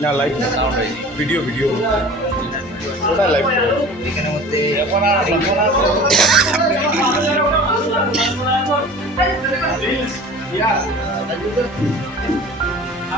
না live video video ওটা live এখানের মধ্যে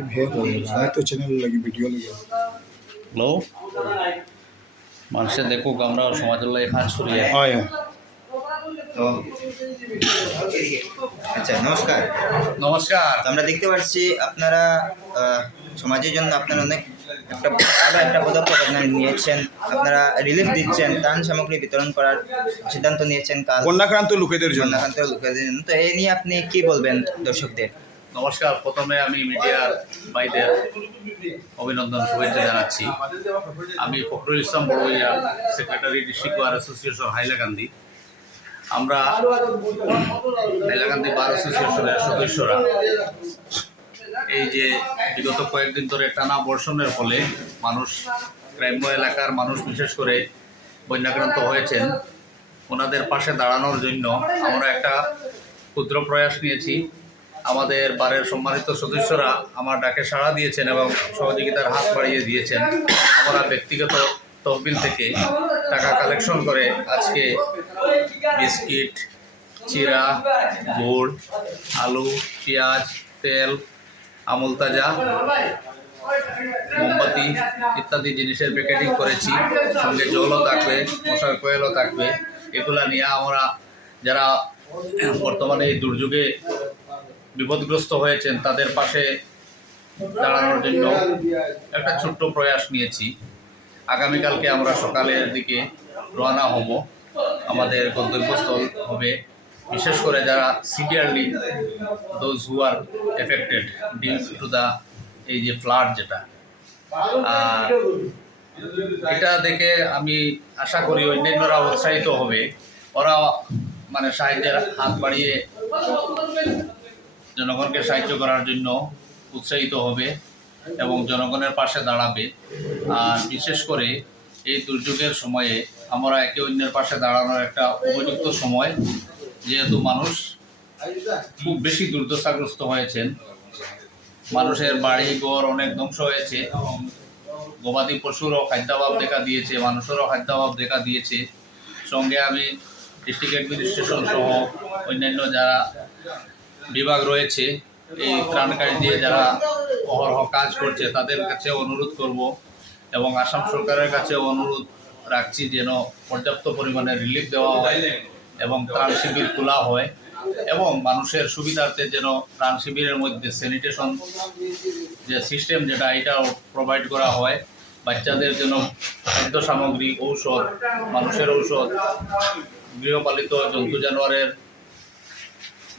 लाइव है तो मैं तो चैनल लगी वीडियो लगी হ্যালো মানুষে দেখুক আমরা সমাজের কাজ করি हाँ यार তো আচ্ছা নমস্কার নমস্কার তো আমরা দেখতে পাচ্ছি আপনারা আহ, সমাজের জন্য আপনারা অনেক একটা ভালো একটা পদক্ষেপ আপনারা নিয়েছেন আপনারা রিলিফ দিচ্ছেন ত্রাণ সামগ্রী বিতরণ করার সিদ্ধান্ত নিয়েছেন কাল বন্যাক্রান্ত লোকেদের জন্য বন্যাক্রান্ত লোকেদের জন্য তো এই নিয়ে আপনি কি বলবেন দর্শকদের নমস্কার। প্রথমে আমি মিডিয়ার ভাইদের অভিনন্দন, শুভেচ্ছা জানাচ্ছি। আমি Fakhrul Islam Baruiya, secretary district bar association, Hailakandi. আমরা হাইলাকান্দি বার অ্যাসোসিয়েশনের সদস্যরা এই যে বিগত কয়েকদিন ধরে টানা বর্ষণের ফলে মানুষ গ্রাম্য এলাকার মানুষ, বিশেষ করে বন্যাক্রান্ত হয়েছেন। ওনাদের পাশে দাঁড়ানোর জন্য আমরা একটা ক্ষুদ্র প্রয়াস নিয়েছি। আমাদের বারের সম্মানিত সদস্যরা আমার ডাকে সাড়া দিয়েছেন এবং সহযোগিতার হাত বাড়িয়ে দিয়েছেন। আমরা ব্যক্তিগত তহবিল থেকে টাকা কালেকশন করে আজকে বিস্কিট, চিরা, গুড়, আলু, পেঁয়াজ, তেল, আমুল তাজা, মোমবাতি ইত্যাদি জিনিসের প্যাকেটিং করেছি। সঙ্গে জলও থাকবে, মশার কোয়েলও থাকবে। এগুলা নিয়ে আমরা যারা বর্তমানে এই দুর্যোগে বিপদগ্রস্ত হয়েছেন, তাদের পাশে দাঁড়ানোর জন্য একটা ছোট্ট প্রয়াস নিয়েছি। আগামীকালকে আমরা সকালের দিকে রওনা হব। আমাদের গন্তব্যস্থল হবে বিশেষ করে যারা severely those who are affected due to the এই যে ফ্লাড যেটা। আর এটা দেখে আমি আশা করি অন্যান্যরা উৎসাহিত হবে। ওরা মানে সাহায্যের হাত বাড়িয়ে জনগণকে সাহায্য করার জন্য উৎসাহিত হবে এবং জনগণের পাশে দাঁড়াবে। আর বিশেষ করে এই দুর্যোগের সময়ে আমরা একে অন্যের পাশে দাঁড়ানোর একটা উপযুক্ত সময়, যেহেতু মানুষ খুব বেশি দুর্দশাগ্রস্ত হয়েছেন। মানুষের বাড়ি ঘর অনেক ধ্বংস হয়েছে গবাদি পশুরও খাদ্যাভাব দেখা দিয়েছে, মানুষেরও খাদ্যাভাব দেখা দিয়েছে। সঙ্গে আমি ডিস্ট্রিক্ট অ্যাডমিনিস্ট্রেশন সহ অন্যান্য যারা বিভাগ রয়েছে। এই ত্রাণকারী দিয়ে যারা অহরহ কাজ করছে, তাদের কাছে অনুরোধ করব এবং আসাম সরকারের কাছে অনুরোধ রাখছি যেন পর্যাপ্ত পরিমাণে রিলিফ দেওয়া হয় এবং ত্রাণ শিবির খোলা হয় এবং মানুষের সুবিধার্থে যেন ত্রাণ শিবিরের মধ্যে স্যানিটেশন যে সিস্টেম যেটা, এটাও প্রোভাইড করা হয়। বাচ্চাদের জন্য খাদ্য সামগ্রী, ঔষধ, মানুষের ঔষধ, গৃহপালিত জন্তু জানোয়ারের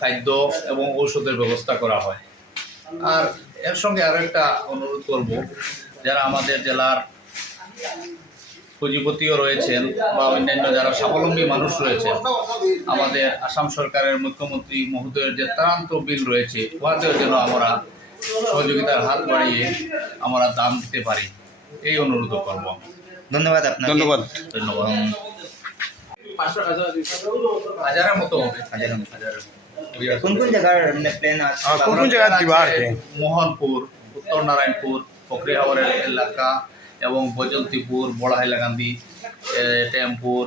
খাদ্য এবং ঔষধের ব্যবস্থা করা হয়। আর এর সঙ্গে আরও একটা অনুরোধ করব যারা আমাদের জেলার পুঁজিপতিও রয়েছেন বা অন্যান্য যারা স্বাবলম্বী মানুষ রয়েছেন আমাদের আসাম সরকারের মুখ্যমন্ত্রী মহোদয়ের যে ত্রান্ত বিল রয়েছে উহাতেও যেন আমরা সহযোগিতার হাত বাড়িয়ে আমরা দান দিতে পারি এই অনুরোধ করব। ধন্যবাদ আপনাকে। ধন্যবাদ। ধন্যবাদ। হাজারের মতো হবে। হাজারের মতো। কোন কোন জায়গার প্ল্যান আছে? আর কোন কোন জায়গায় আছে মোহনপুর উত্তর নারায়ণপুর ফকরিহাওয়ারের এলাকা এবং বৈজন্তীপুর বড় হাইলাকান্দি টেমপুর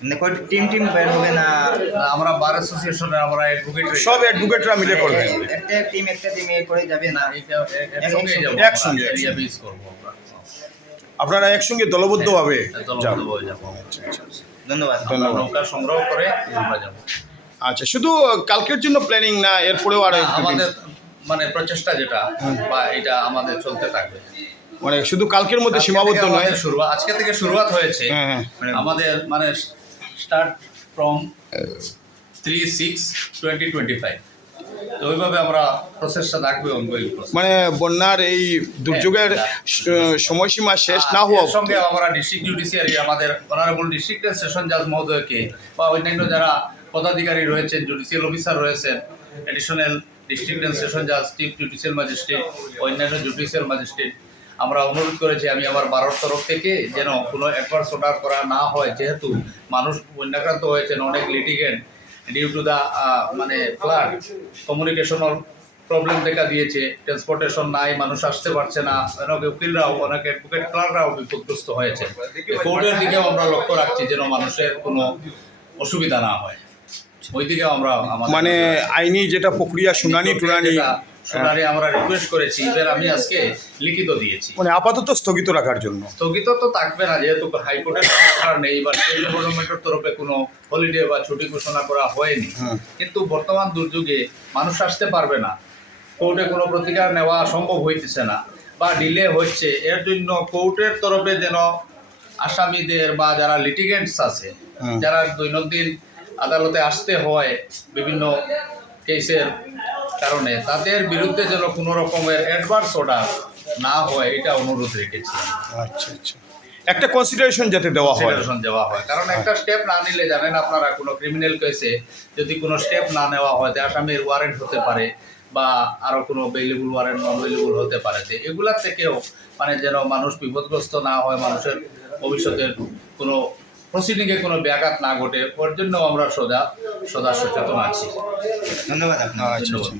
মানে কয় টিম টিম বের হবে না? আমরা বার অ্যাসোসিয়েশনের আমরা অ্যাডভোকেট সব অ্যাডভোকেটরা মিলে করবে। একটা টিম একটা টিম করে যাবে না? একসঙ্গে যাব। একসঙ্গে, এরিয়া বেস করব আমরা। আপনারা একসঙ্গে দলবদ্ধভাবে যাবেন দলবদ্ধভাবে যাব। আচ্ছা, আচ্ছা। ধন্যবাদ। ধন্যবাদ। নৌকা সংগ্রহ করে আমরা যাব। আচ্ছা শুধু কালকের জন্য প্ল্যানিং না এরপরেও আর? আমাদের মানে প্রচেষ্টা যেটা বা এটা আমাদের চলতে থাকবে। মানে শুধু কালকের মধ্যে সীমাবদ্ধ নয়। শুরুয়াত আজকে থেকে শুরুয়াত হয়েছে। হ্যাঁ হ্যাঁ। মানে আমাদের মানে start from three six twenty twenty five তো ওইভাবে আমরা প্রসেসটা থাকবে অনগোয়িং মানে বন্যার এই দুর্যোগের সময়সীমা শেষ না হওয়া সঙ্গে আমরা ডিস্ট্রিক্ট জুডিশিয়ারি আমাদের অনারেবল ডিস্ট্রিক্ট সেশন জাজ মহোদয়কে বা অন্যান্য যারা পদাধিকারী রয়েছেন জুডিশিয়াল অফিসার রয়েছেন অ্যাডিশনাল ডিস্ট্রিক্ট সেশন জাজ চিফ জুডিশিয়াল ম্যাজিস্ট্রেট অন্যান্য জুডিশিয়াল ম্যাজিস্ট্রেট আমরা অনুরোধ করেছি আমি আমার বারোর তরফ থেকে যেন কোনো অ্যাডভান্স অর্ডার করা না হয়। যেহেতু মানুষ বন্যাক্রান্ত হয়েছেন অনেক লিটিগেন্ট ডিউ টু দ্য মানে ফ্লাড কমিউনিকেশনাল প্রবলেম দেখা দিয়েছে ট্রান্সপোর্টেশন নাই মানুষ আসতে পারছে না অনেক উকিলরাও অনেক অ্যাডভোকেট ক্লার্করাও বিপদগ্রস্ত হয়েছে। কোর্টের দিকেও আমরা লক্ষ্য রাখছি যেন মানুষের কোনো অসুবিধা না হয়। ওই দিকেও আমরা মানে আইনি যেটা প্রক্রিয়া শুনানি টুনানি শুনানি আমরা রিকোয়েস্ট করেছি এবার আমি আজকে লিখিত দিয়েছি। মানে আপাতত স্থগিত রাখার জন্য। স্থগিত তো থাকবে না যেহেতু হাইকোর্টের অর্ডার নেই বা স্টেট গভর্নমেন্টের তরফে কোনো হলিডে বা ছুটি ঘোষণা করা হয়নি। কিন্তু বর্তমান দুর্যোগে মানুষ আসতে পারবে না। কোর্টে কোনো প্রতিকার নেওয়া সম্ভব হইতেছে না বা ডিলে হচ্ছে। এর জন্য কোর্টের তরফে যেন আসামিদের বা যারা লিটিগেন্টস আছে যারা দৈনন্দিন আদালতে আসতে হয় বিভিন্ন কেসের কারণে তাদের বিরুদ্ধে যেন কোনো রকমের অ্যাডভান্স অর্ডার না হয় এটা অনুরোধ রেখেছি। আচ্ছা আচ্ছা। একটা কনসিডারেশন যাতে দেওয়া হয়। কনসিডারেশন দেওয়া হয়। কারণ একটা স্টেপ না নিলে জানেন আপনারা কোনো ক্রিমিনাল কেসে যদি কোনো স্টেপ না নেওয়া হয় যে আসামির ওয়ারেন্ট হতে পারে বা আরও কোনো বেইলেবল ওয়ারেন্ট নন বেইলেবল হতে পারে যে এগুলার থেকেও মানে যেন মানুষ বিপদগ্রস্ত না হয় মানুষের ভবিষ্যতের কোনো প্রসিডিংয়ে কোনো ব্যাঘাত না ঘটে ওর জন্য আমরা সদা সদা সচেতন আছি। ধন্যবাদ আপনার আচ্ছা আচ্ছা।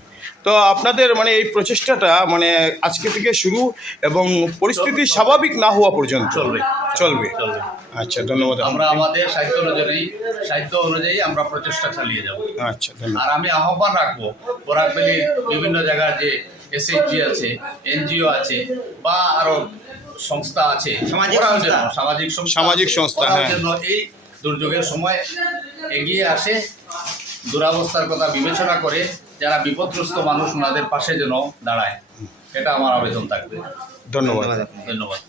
তো আপনাদের মানে এই প্রচেষ্টাটা মানে আজকে থেকে শুরু এবং পরিস্থিতি স্বাভাবিক না হওয়া পর্যন্ত? চলবে। চলবে। চলবে। আচ্ছা ধন্যবাদ আমরা আমাদের সাহিত্য অনুযায়ী সাহিত্য অনুযায়ী আমরা প্রচেষ্টা চালিয়ে যাব। আচ্ছা ধন্যবাদ। আর আমি আহ্বান রাখব বরাকবেলির বিভিন্ন জায়গার যে এসএইচজি আছে এনজিও আছে বা আরও সংস্থা আছে সামাজিক সামাজিক সংস্থা সামাজিক সংস্থা, ওরাও হ্যাঁ। এই দুর্যোগের সময় এগিয়ে আসে দুরাবস্থার কথা বিবেচনা করে যারা বিপদগ্রস্ত মানুষ ওনাদের পাশে যেন দাঁড়ায়। এটা আমার আবেদন থাকবে। ধন্যবাদ। ধন্যবাদ।